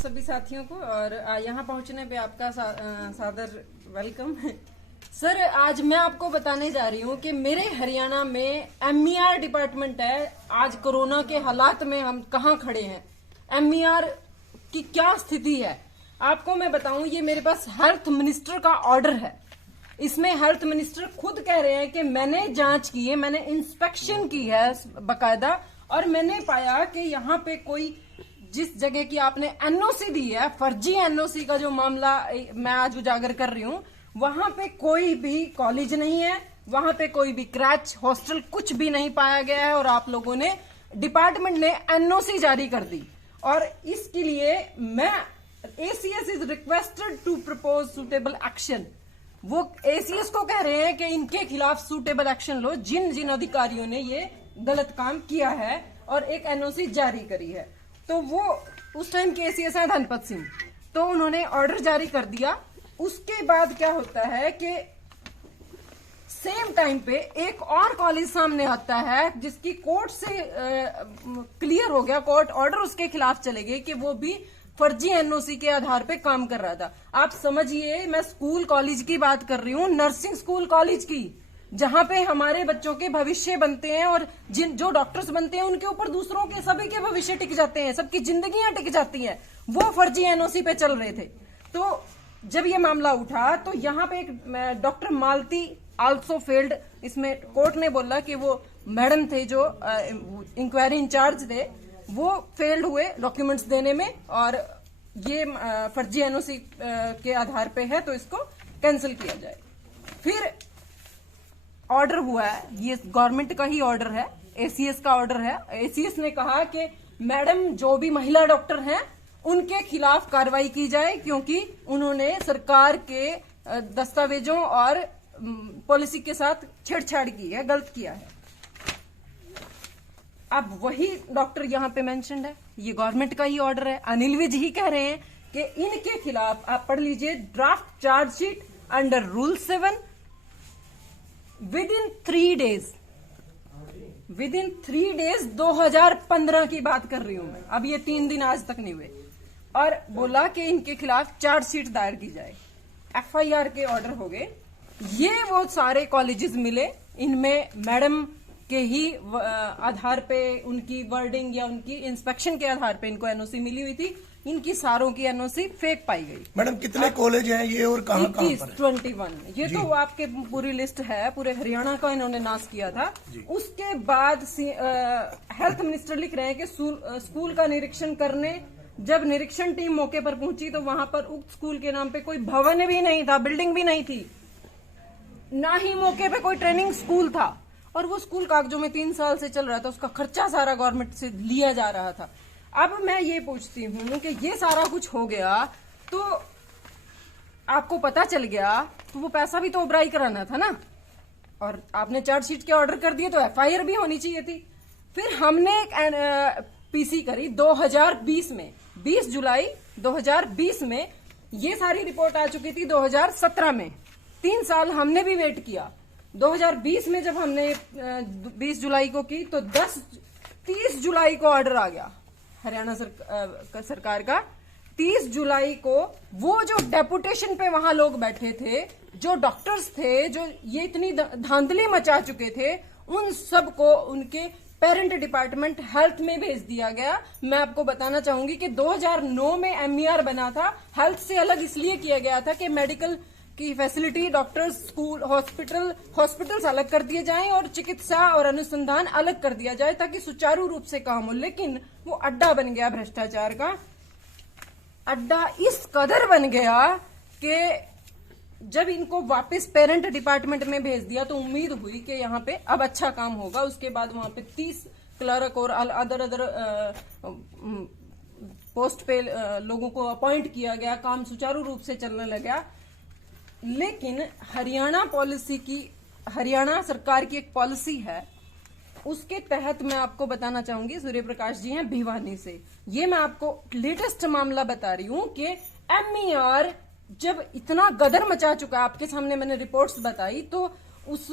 सभी साथियों को और यहाँ पहुंचने पे आपका सादर वेलकम। सर, आज मैं आपको बताने जा रही हूँ कि मेरे हरियाणा में एमईआर डिपार्टमेंट है। आज कोरोना के हालात में हम कहाँ खड़े हैं, एमईआर की क्या स्थिति है, आपको मैं बताऊं। ये मेरे पास हेल्थ मिनिस्टर का ऑर्डर है। इसमें हेल्थ मिनिस्टर खुद कह रहे हैं कि मैंने जांच की है, मैंने इंस्पेक्शन की है बकायदा, और मैंने पाया कि यहाँ पे कोई जिस जगह की आपने एनओसी दी है, फर्जी एनओसी का जो मामला मैं आज उजागर कर रही हूँ, वहां पे कोई भी कॉलेज नहीं है, वहां पे कोई भी क्रैच हॉस्टल कुछ भी नहीं पाया गया है। और आप लोगों ने, डिपार्टमेंट ने एनओसी जारी कर दी। और इसके लिए मैं ACS is requested to propose suitable action. वो एसीएस को कह रहे हैं कि इनके खिलाफ सुटेबल एक्शन लो, जिन जिन अधिकारियों ने ये गलत काम किया है और एक एनओसी जारी करी है। तो वो उस टाइम के एसीएस है धनपत सिंह, तो उन्होंने ऑर्डर जारी कर दिया। उसके बाद क्या होता है कि सेम टाइम पे एक और कॉलेज सामने आता है जिसकी कोर्ट से क्लियर हो गया, कोर्ट ऑर्डर उसके खिलाफ चले गए कि वो भी फर्जी एनओसी के आधार पे काम कर रहा था। आप समझिए, मैं स्कूल कॉलेज की बात कर रही हूँ, नर्सिंग स्कूल कॉलेज की, जहां पे हमारे बच्चों के भविष्य बनते हैं और जो डॉक्टर्स बनते हैं उनके ऊपर दूसरों के सभी के भविष्य टिक जाते हैं, सबकी जिंदगियां टिक जाती हैं। वो फर्जी एनओसी पे चल रहे थे। तो जब ये मामला उठा तो यहाँ पे एक डॉक्टर मालती आल्सो फेल्ड, इसमें कोर्ट ने बोला कि वो मैडम थे जो इंक्वायरी इंचार्ज थे, वो फेल्ड हुए डॉक्यूमेंट्स देने में, और ये फर्जी एनओसी के आधार पे है तो इसको कैंसिल किया जाए। फिर ऑर्डर हुआ है, ये गवर्नमेंट का ही ऑर्डर है, एसीएस का ऑर्डर है। एसीएस ने कहा कि मैडम जो भी महिला डॉक्टर हैं उनके खिलाफ कार्रवाई की जाए, क्योंकि उन्होंने सरकार के दस्तावेजों और पॉलिसी के साथ छेड़छाड़ की है, गलत किया है। अब वही डॉक्टर यहाँ पे मेंशन्ड है, ये गवर्नमेंट का ही ऑर्डर है। अनिल विज ही कह रहे हैं कि इनके खिलाफ, आप पढ़ लीजिए, draft chargesheet under rule 7 with in 3 days, with in 3 days 2015 की बात कर रही हूं मैं, अब ये 3 दिन आज तक नहीं हुए, और बोला कि इनके खिलाफ चार्जशीट दायर की जाए। एफआईआर के ऑर्डर हो गए। ये वो सारे कॉलेजेस मिले, इनमें मैडम के ही आधार पे, उनकी वर्डिंग या उनकी इंस्पेक्शन के आधार पे इनको एनओसी मिली हुई थी। इनकी सारों की एनओसी फेक पाई गई। मैडम कितने कॉलेज हैं ये और कहाँ पर? 21 ये तो आपके पूरी लिस्ट है, पूरे हरियाणा का इन्होंने नाश किया था। उसके बाद हेल्थ मिनिस्टर लिख रहे हैं कि स्कूल का निरीक्षण करने, जब निरीक्षण टीम मौके पर पहुंची तो वहां पर उक्त स्कूल के नाम पे कोई भवन भी नहीं था, बिल्डिंग भी नहीं थी, ना ही मौके पे कोई ट्रेनिंग स्कूल था, और वो स्कूल कागजों में 3 साल से चल रहा था, उसका खर्चा सारा गवर्नमेंट से लिया जा रहा था। अब मैं ये पूछती हूँ कि ये सारा कुछ हो गया तो आपको पता चल गया तो वो पैसा भी तो उबराई कराना था ना, और आपने चार्जशीट के ऑर्डर कर दिए तो एफआईआर भी होनी चाहिए थी। फिर हमने एक पीसी करी 2020 में, 20 जुलाई 2020 में। ये सारी रिपोर्ट आ चुकी थी 2017 में। 3 साल हमने भी वेट किया। 2020 में जब हमने 20 जुलाई को की तो 30 जुलाई को ऑर्डर आ गया हरियाणा सरकार का। 30 जुलाई को वो जो डेपुटेशन पे वहां लोग बैठे थे, जो डॉक्टर्स थे, जो ये इतनी धांधली मचा चुके थे, उन सब को उनके पेरेंट डिपार्टमेंट हेल्थ में भेज दिया गया। मैं आपको बताना चाहूंगी कि 2009 में एमईआर बना था। हेल्थ से अलग इसलिए किया गया था कि मेडिकल की फैसिलिटी, डॉक्टर्स, स्कूल, हॉस्पिटल्स अलग कर दिए जाएं और चिकित्सा और अनुसंधान अलग कर दिया जाए ताकि सुचारू रूप से काम हो। लेकिन वो अड्डा बन गया, भ्रष्टाचार का अड्डा इस कदर बन गया कि जब इनको वापस पेरेंट डिपार्टमेंट में भेज दिया तो उम्मीद हुई कि यहाँ पे अब अच्छा काम होगा। उसके बाद वहां पे 30 क्लर्क और अदर पोस्ट पे लोगों को अपॉइंट किया गया, काम सुचारू रूप से चलने लगा। लेकिन हरियाणा सरकार की एक पॉलिसी है, उसके तहत मैं आपको बताना चाहूंगी, सूर्य प्रकाश जी हैं भिवानी से, ये मैं आपको लेटेस्ट मामला बता रही हूं कि एमईआर जब इतना गदर मचा चुका, आपके सामने मैंने रिपोर्ट्स बताई, तो उस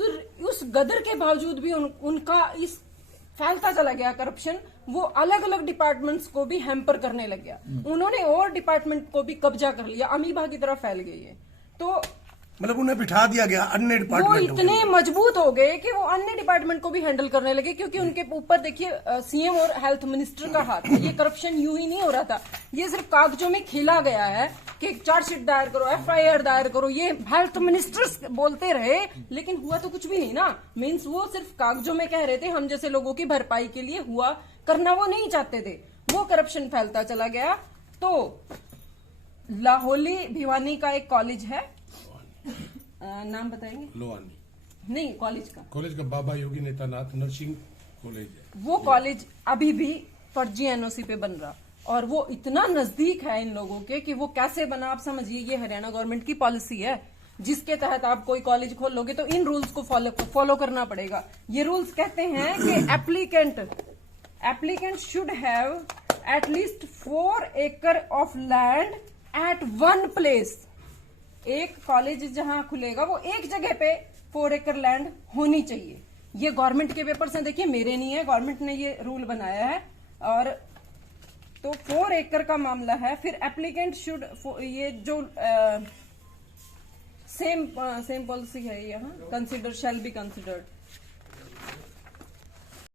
गदर के बावजूद भी उनका इस फैलता चला गया करप्शन। वो अलग अलग डिपार्टमेंट्स को भी हैम्पर करने लग गया। उन्होंने और डिपार्टमेंट को भी कब्जा कर लिया, अमीबा की तरह फैल गई है। तो मतलब उन्हें बिठा दिया गया अन्य वो डिपार्टमेंट इतने मजबूत हो गए कि वो अन्य डिपार्टमेंट को भी हैंडल करने लगे, क्योंकि उनके ऊपर देखिए सीएम और हेल्थ मिनिस्टर का हाथ है। ये करप्शन यूं ही नहीं हो रहा था, ये सिर्फ कागजों में खेला गया है कि चार्जशीट दायर करो, एफआईआर दायर करो, ये हेल्थ मिनिस्टर बोलते रहे, लेकिन हुआ तो कुछ भी नहीं ना। मीन्स वो सिर्फ कागजों में कह रहे थे, हम जैसे लोगों की भरपाई के लिए हुआ, करना वो नहीं चाहते थे। वो करप्शन फैलता चला गया। तो लाहौली भिवानी का एक कॉलेज है, नाम बताएंगे? लोहानी नहीं, कॉलेज का बाबा योगी नेतानाथ नर्सिंग कॉलेज है। वो कॉलेज अभी भी फर्जी एनओसी पे बन रहा, और वो इतना नजदीक है इन लोगों के कि वो कैसे बना आप समझिए। ये हरियाणा गवर्नमेंट की पॉलिसी है जिसके तहत आप कोई कॉलेज खोल लोगे तो इन रूल्स को फॉलो करना पड़ेगा। ये रूल्स कहते हैं कि applicant should have at least 4 acre of land at one place. एक कॉलेज जहां खुलेगा वो एक जगह पे 4 acre लैंड होनी चाहिए। ये गवर्नमेंट के पेपर्स हैं, देखिए मेरे नहीं है, गवर्नमेंट ने ये रूल बनाया है। और तो 4 acre का मामला है। फिर एप्लीकेंट शुड, ये जो सेम पॉलिसी है यहाँ, कंसिडर शैल बी कंसिडर्ड।